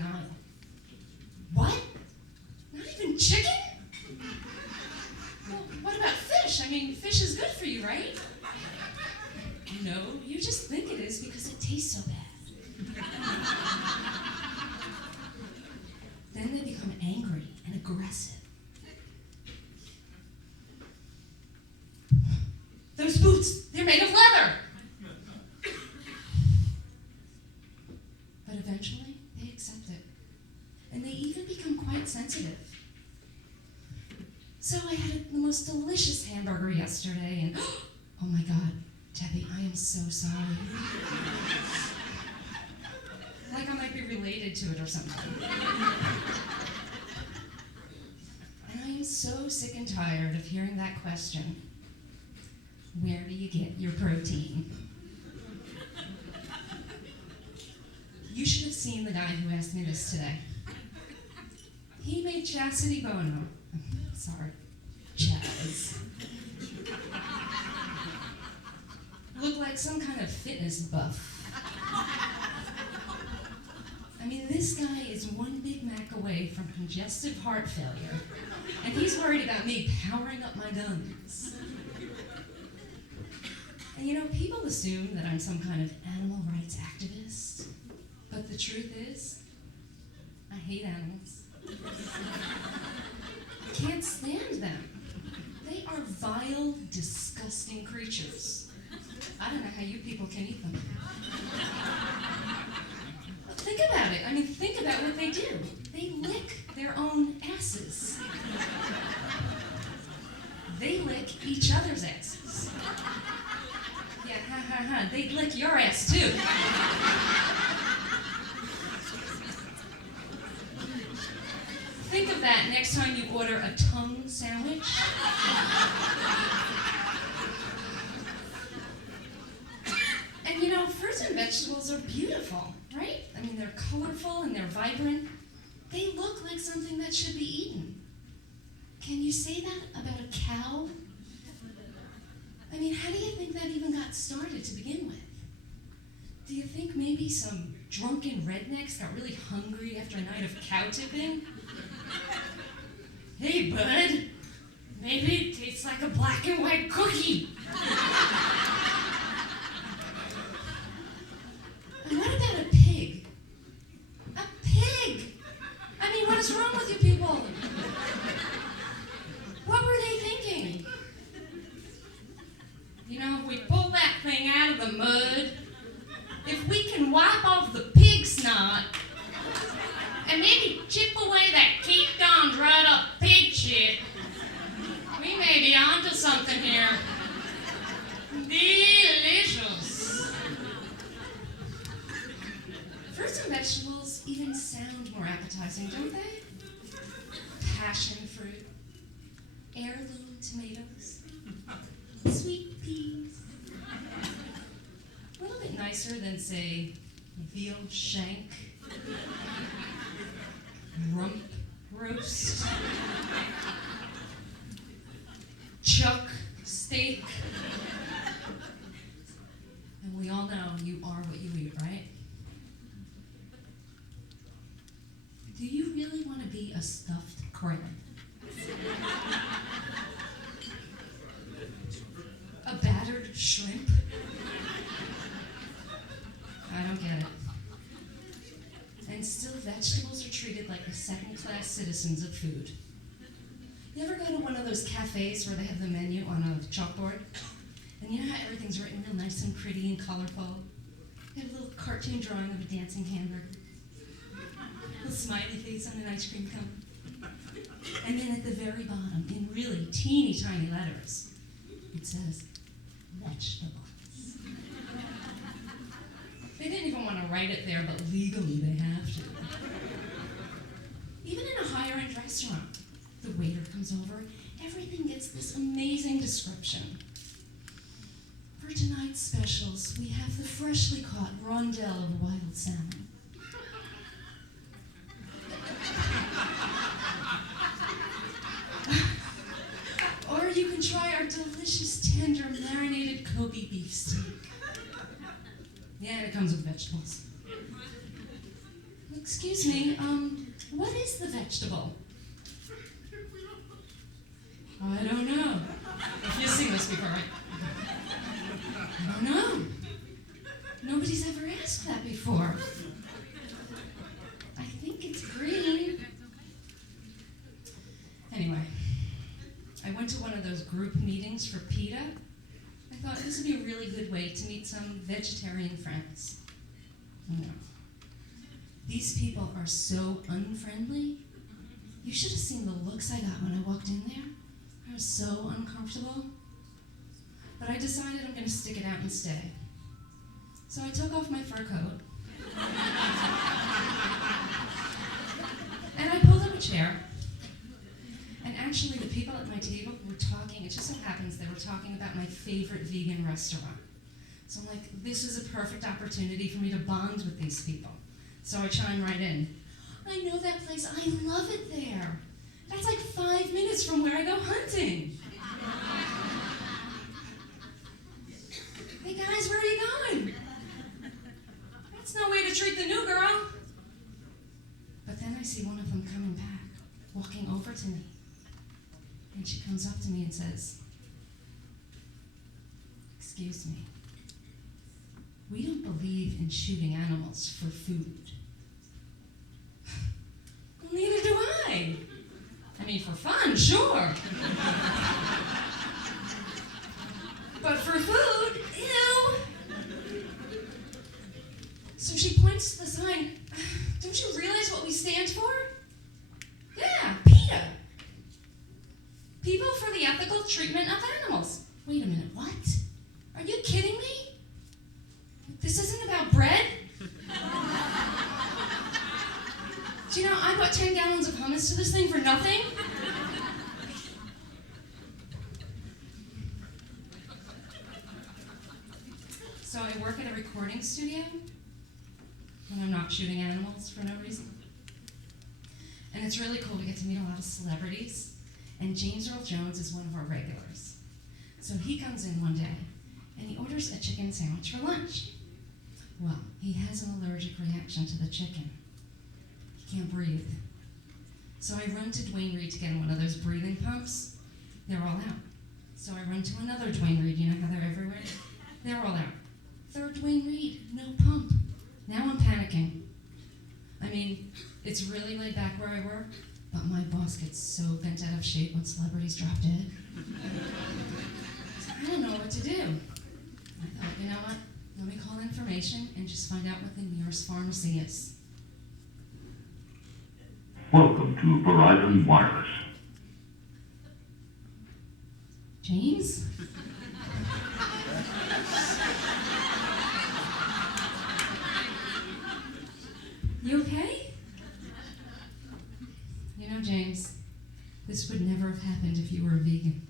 denial. What? Not even chicken? Well, what about fish? I mean, fish is good for you, right? No, you just think it is because it tastes so bad. Then they become angry and aggressive. Those boots, they're made of leather. But eventually, they accept it. And they even become quite sensitive. So I had the most delicious hamburger yesterday, and oh my God, Debbie, I am so sorry. Like I might be related to it or something. And I am so sick and tired of hearing that question. Where do you get your protein? You should have seen the guy who asked me this today. He made Chastity Bono, sorry, Chaz, look like some kind of fitness buff. I mean, this guy is one Big Mac away from congestive heart failure, and he's worried about me powering up my guns. And you know, people assume that I'm some kind of animal rights activist, but the truth is, I hate animals. I can't stand them. They are vile, disgusting creatures. I don't know how you people can eat them. But think about it. I mean, think about what they do. They lick their own asses. They lick each other's asses. Yeah, ha ha ha. They'd lick your ass too. Think of that next time you order a tongue sandwich. And you know, fruits and vegetables are beautiful, right? I mean, they're colorful and they're vibrant. They look like something that should be eaten. Can you say that about a cow? I mean, how do you think that even got started to begin with? Do you think maybe some drunken rednecks got really hungry after a night of cow tipping? Hey, bud, maybe it tastes like a black and white cookie. And what about a pig? A pig! I mean, what is wrong with you people? What were they thinking? You know, if we pull that thing out of the mud, if we can wipe off the pig snot, and maybe chip away that caked on dried up pig shit, we may be onto something here. Delicious. Fruits and vegetables even sound more appetizing, don't they? Passion fruit, heirloom tomatoes, sweet peas. A little bit nicer than, say, veal shank, rump roast, chuck steak. And we all know you are what you eat, right? Do you really want to be a stuffed crab? A battered shrimp? I don't get it. And still, vegetables are treated like the second-class citizens of food. You ever go to one of those cafes where they have the menu on a chalkboard? And you know how everything's written real nice and pretty and colorful? They have a little cartoon drawing of a dancing hamburger. A little smiley face on an ice cream cone. And then at the very bottom, in really teeny tiny letters, it says, vegetables. They didn't even want to write it there, but legally they have to. Even in a higher-end restaurant, the waiter comes over, everything gets this amazing description. For tonight's specials, we have the freshly caught rondelle of wild salmon. Or you can try our delicious, tender, marinated Kobe beef steak. Yeah, and it comes with vegetables. Excuse me, what is the vegetable? I don't know. If you've seen this before, right? I don't know. Nobody's ever asked that before. I think it's green. Anyway, I went to one of those group meetings for PETA. I thought this would be a really good way to meet some vegetarian friends. No. These people are so unfriendly. You should have seen the looks I got when I walked in there. I was so uncomfortable. But I decided I'm going to stick it out and stay. So I took off my fur coat. And I pulled up a chair. And actually, the people at my table were talking. It just so happens they were talking about my favorite vegan restaurant. So I'm like, this is a perfect opportunity for me to bond with these people. So I chime right in. I know that place. I love it there. That's like 5 minutes from where I go hunting. Hey guys, where are you going? That's no way to treat the new girl. But then I see one of them coming back, walking over to me. And she comes up to me and says, "Excuse me. We don't believe in shooting animals for food." Well, neither do I. I mean, for fun, sure. But for food, ew. So she points to the sign. Don't you realize what we stand for? Yeah, PETA. People for the Ethical Treatment of Animals. Wait a minute, what? Are you kidding me? This isn't about bread? Do you know, I bought 10 gallons of hummus to this thing for nothing? So I work at a recording studio when I'm not shooting animals for no reason. And it's really cool. We get to meet a lot of celebrities. And James Earl Jones is one of our regulars. So he comes in one day and he orders a chicken sandwich for lunch. Well, he has an allergic reaction to the chicken. He can't breathe. So I run to Dwayne Reed to get him one of those breathing pumps. They're all out. So I run to another Dwayne Reed. You know how they're everywhere? They're all out. Third Dwayne Reed, no pump. Now I'm panicking. I mean, it's really laid back where I work, but my boss gets so bent out of shape when celebrities drop dead. So I don't know what to do. I thought, you know what? Let me call information and just find out what the nearest pharmacy is. Welcome to Verizon Wireless. James? You okay? You know, James, this would never have happened if you were a vegan.